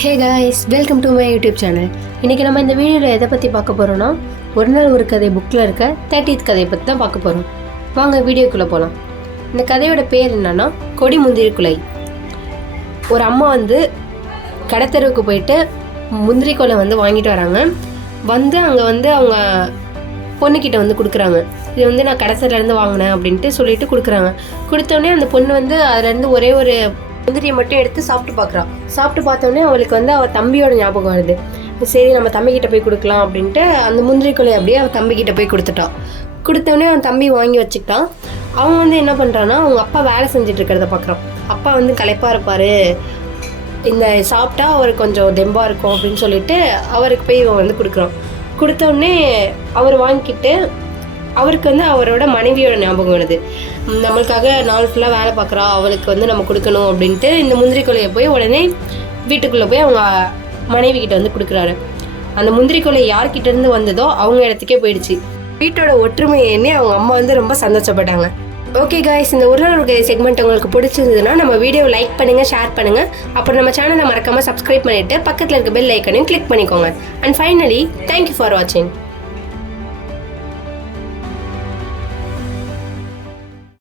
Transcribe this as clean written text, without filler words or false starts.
Hey guys, welcome to my YouTube channel. இன்றைக்கி நம்ம இந்த வீடியோவில் எதை பற்றி பார்க்க போகிறோன்னா, ஒரு நாள் ஒரு கதை புக்கில் இருக்க 30th கதையை பற்றி தான் பார்க்க போகிறோம். வாங்க வீடியோக்குள்ளே போகலாம். இந்த கதையோட பேர் என்னன்னா, கொடி முந்திரி குலை. ஒரு அம்மா கடத்தெருவுக்கு போயிட்டு முந்திரி கொலை வாங்கிட்டு வராங்க. அங்கே அவங்க பொண்ணுக்கிட்ட கொடுக்குறாங்க. இது நான் கடத்தலேருந்து வாங்கினேன் அப்படின்ட்டு சொல்லிட்டு கொடுக்குறாங்க. கொடுத்தோடனே அந்த பொண்ணு அதுலேருந்து ஒரே ஒரு முந்திரியை மட்டும் எடுத்து சாப்பிட்டு பார்க்குறான். சாப்பிட்டு பார்த்தோன்னே அவளுக்கு அவள் தம்பியோட ஞாபகம் வருது. சரி, நம்ம தம்பிக்கிட்ட போய் கொடுக்கலாம் அப்படின்ட்டு அந்த முந்திரி கொலையை அப்படியே அவள் தம்பிக்கிட்ட போய் கொடுத்துட்டான். கொடுத்தோடனே அவன் தம்பி வாங்கி வச்சுக்கிட்டான். அவன் என்ன பண்ணுறான்னா, அவங்க அப்பா வேலை செஞ்சுட்டு இருக்கிறத பார்க்குறான். அப்பா களைப்பாக இருப்பார், இந்த சாப்பிட்டா அவருக்கு கொஞ்சம் தெம்பாக இருக்கும் அப்படின்னு சொல்லிட்டு அவருக்கு போய் இவன் கொடுக்குறான். கொடுத்தோடனே அவர் வாங்கிக்கிட்டு அவருக்கு அவரோட மனைவியோட ஞாபகம் வருது. நம்மளுக்காக நாள் ஃபுல்லாக வேலை பார்க்குறா, அவளுக்கு நம்ம கொடுக்கணும் அப்படின்ட்டு இந்த முந்திரி கொலையை போய் உடனே வீட்டுக்குள்ளே போய் அவங்க மனைவி கிட்ட கொடுக்குறாரு. அந்த முந்திரி கொலை யார்கிட்ட இருந்து வந்ததோ அவங்க இடத்துக்கே போயிடுச்சு. வீட்டோட ஒற்றுமையை எண்ணி அவங்க அம்மா ரொம்ப சந்தோஷப்பட்டாங்க. ஓகே காய்ஸ், இந்த ஒரு நாள் செக்மெண்ட் உங்களுக்கு பிடிச்சிருந்ததுன்னா நம்ம வீடியோவை லைக் பண்ணுங்கள், ஷேர் பண்ணுங்கள். அப்புறம் நம்ம சேனலை மறக்காமல் சப்ஸ்கிரைப் பண்ணிவிட்டு பக்கத்தில் இருக்க பெல் ஐக்கனையும் கிளிக் பண்ணிக்கோங்க. அண்ட் ஃபைனலி, தேங்க்யூ ஃபார் வாட்சிங்.